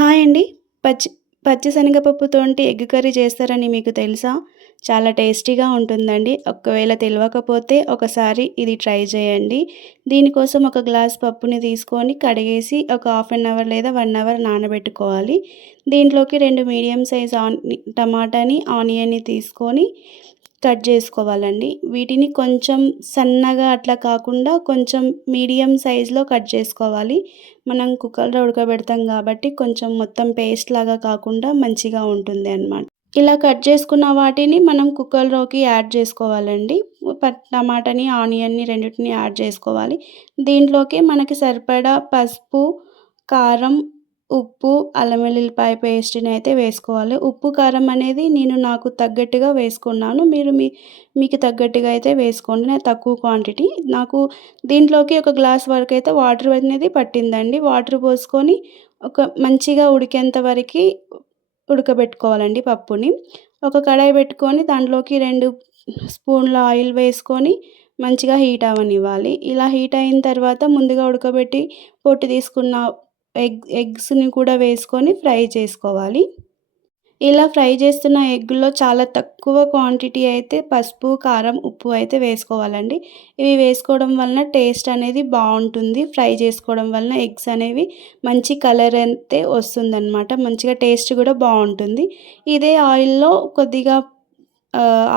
Hi అండి. పచ్చి పచ్చి శనగపప్పుతోటి ఎగ్ కర్రీ చేస్తారని మీకు తెలుసా? చాలా టేస్టీగా ఉంటుందండి. ఒకవేళ తెలవకపోతే ఒకసారి ఇది ట్రై చేయండి. దీనికోసం ఒక గ్లాస్ పప్పుని తీసుకొని కడిగేసి ఒక హాఫ్ అన్ అవర్ లేదా 1 అవర్ నానబెట్టుకోవాలి. దీంట్లోకి 2 మీడియం సైజ్ టమాటాని, ఆనియన్‌ని తీసుకొని కట్ చేసుకోవాలండి. వీటిని కొంచెం సన్నగా అట్లా కాకుండా కొంచెం మీడియం సైజులో కట్ చేసుకోవాలి. మనం కుక్కర్‌లో ఉడకబెడతాం కాబట్టి కొంచెం మొత్తం పేస్ట్ లాగా కాకుండా మంచిగా ఉంటుంది అన్నమాట. ఇలా కట్ చేసుకున్న వాటిని మనం కుక్కర్‌లోకి యాడ్ చేసుకోవాలండి. టమాటాని, ఆనియన్‌ని రెండిటిని యాడ్ చేసుకోవాలి. దీంట్లోకి మనకి సరిపడా పసుపు, కారం, ఉప్పు, అల్లం వెల్లుల్లిపాయ పేస్ట్‌ని అయితే వేసుకోవాలి. ఉప్పు, కారం అనేది నేను నాకు తగ్గట్టుగా వేసుకున్నాను. మీరు మీకు తగ్గట్టుగా అయితే వేసుకోండి. నాది తక్కువ క్వాంటిటీ. నాకు దీంట్లోకి ఒక గ్లాస్ వరకైతే వాటర్ అనేది పట్టిందండి. వాటర్ పోసుకొని ఒక మంచిగా ఉడికేంత వరకి ఉడకబెట్టుకోవాలండి పప్పుని. ఒక కడాయి పెట్టుకొని దాంట్లోకి 2 స్పూన్ల ఆయిల్ వేసుకొని మంచిగా హీట్ అవ్వనివ్వాలి. ఇలా హీట్ అయిన తర్వాత ముందుగా ఉడకబెట్టి పొట్టు తీసుకున్న ఎగ్స్‌ని కూడా వేసుకొని ఫ్రై చేసుకోవాలి. ఇలా ఫ్రై చేస్తున్న ఎగ్‌లో చాలా తక్కువ క్వాంటిటీ అయితే పసుపు, కారం, ఉప్పు అయితే వేసుకోవాలండి. ఇవి వేసుకోవడం వలన టేస్ట్ అనేది బావుంటుంది. ఫ్రై చేసుకోవడం వలన ఎగ్స్ అనేవి మంచి కలర్ అయితే వస్తుందనమాట. మంచిగా టేస్ట్ కూడా బావుంటుంది. ఇదే ఆయిల్‌లో కొద్దిగా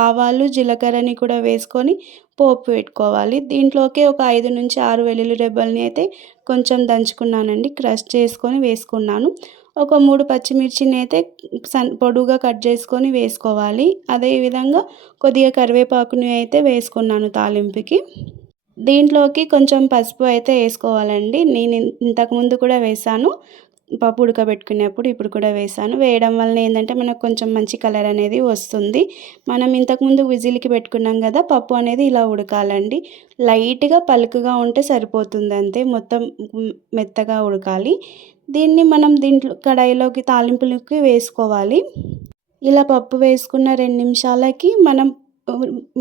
ఆవాలు, జీలకర్రని కూడా వేసుకొని పోపు పెట్టుకోవాలి. దీంట్లోకి ఒక 5-6 వెల్లుల్లి రెబ్బల్ని అయితే కొంచెం దంచుకున్నానండి. క్రష్ చేసుకొని వేసుకున్నాను. ఒక 3 పచ్చిమిర్చిని అయితే పొడువుగా కట్ చేసుకొని వేసుకోవాలి. అదే విధంగా కొద్దిగా కరివేపాకుని అయితే వేసుకున్నాను తాలింపుకి. దీంట్లోకి కొంచెం పసుపు అయితే ఏసుకోవాలండి. నేను ఇంతకుముందు కూడా వేశాను. పప్పు ఉడకబెట్టుకునేప్పుడు ఇప్పుడు కూడా వేశాను. వేయడం వలన ఏందంటే మనకు కొంచెం మంచి కలర్ అనేది వస్తుంది. మనం ఇంతకుముందు విజిల్‌కి పెట్టుకున్నాం గదా! పప్పు అనేది ఇలా ఉడకాలండి. లైట్‌గా పలుకుగా ఉంటే సరిపోతుంది అంతే. మొత్తం మెత్తగా ఉడకాలి. దీన్ని మనం దీంట్లో కడాయిలోకి తాలింపులకి వేసుకోవాలి. ఇలా పప్పు వేసుకున్న 2 నిమిషాలకి మనం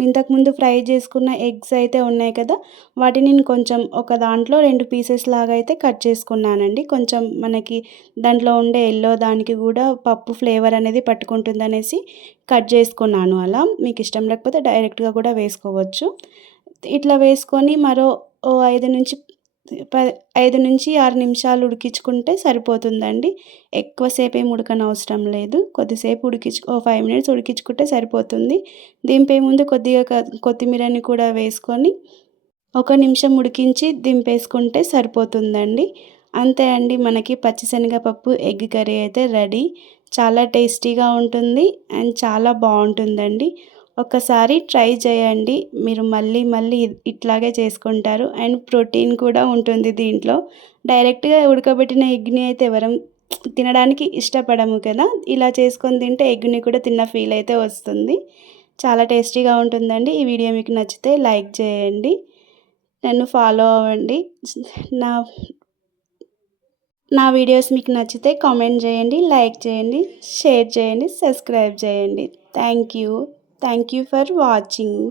ఇంతకుముందు ఫ్రై చేసుకున్న ఎగ్స్ అయితే ఉన్నాయి కదా! వాటిని నేను కొంచెం ఒక దాంట్లో 2 పీసెస్ లాగా అయితే కట్ చేసుకున్నానండి. కొంచెం మనకి దాంట్లో ఉండే దానికి కూడా పప్పు ఫ్లేవర్ అనేది పట్టుకుంటుందనేసి కట్ చేసుకున్నాను అలా. మీకు ఇష్టం లేకపోతే డైరెక్ట్‌గా కూడా వేసుకోవచ్చు. ఇట్లా వేసుకొని మరో ఓ 5-6 నిమిషాలు ఉడికించుకుంటే సరిపోతుందండి. ఎక్కువసేపేం ఉడకనవసరం లేదు. కొద్దిసేపు ఓ 5 మినిట్స్ ఉడికించుకుంటే సరిపోతుంది. దింపే ముందు కొద్దిగా కొత్తిమీరని కూడా వేసుకొని ఒక నిమిషం ఉడికించి దింపేసుకుంటే సరిపోతుందండి. అంతే అండి, మనకి పచ్చిశనగపప్పు ఎగ్ కర్రీ అయితే రెడీ. చాలా టేస్టీగా ఉంటుంది అండ్ చాలా బావుంటుందండి. ఒక్కసారి ట్రై చేయండి. మీరు మళ్ళీ మళ్ళీ ఇట్లాగే చేసుకుంటారు అండ్ ప్రోటీన్ కూడా ఉంటుంది దీంట్లో. డైరెక్ట్‌గా ఉడకబెట్టిన ఎగ్‌ని అయితే ఎవరం తినడానికి ఇష్టపడము కదా! ఇలా చేసుకొని తింటే ఎగ్‌ని కూడా తిన్న ఫీల్ అయితే వస్తుంది. చాలా టేస్టీగా ఉంటుందండి. ఈ వీడియో మీకు నచ్చితే లైక్ చేయండి. నన్ను ఫాలో అవ్వండి. నా నా వీడియోస్ మీకు నచ్చితే కామెంట్ చేయండి, లైక్ చేయండి, షేర్ చేయండి, సబ్స్క్రైబ్ చేయండి. Thank you. Thank you for watching.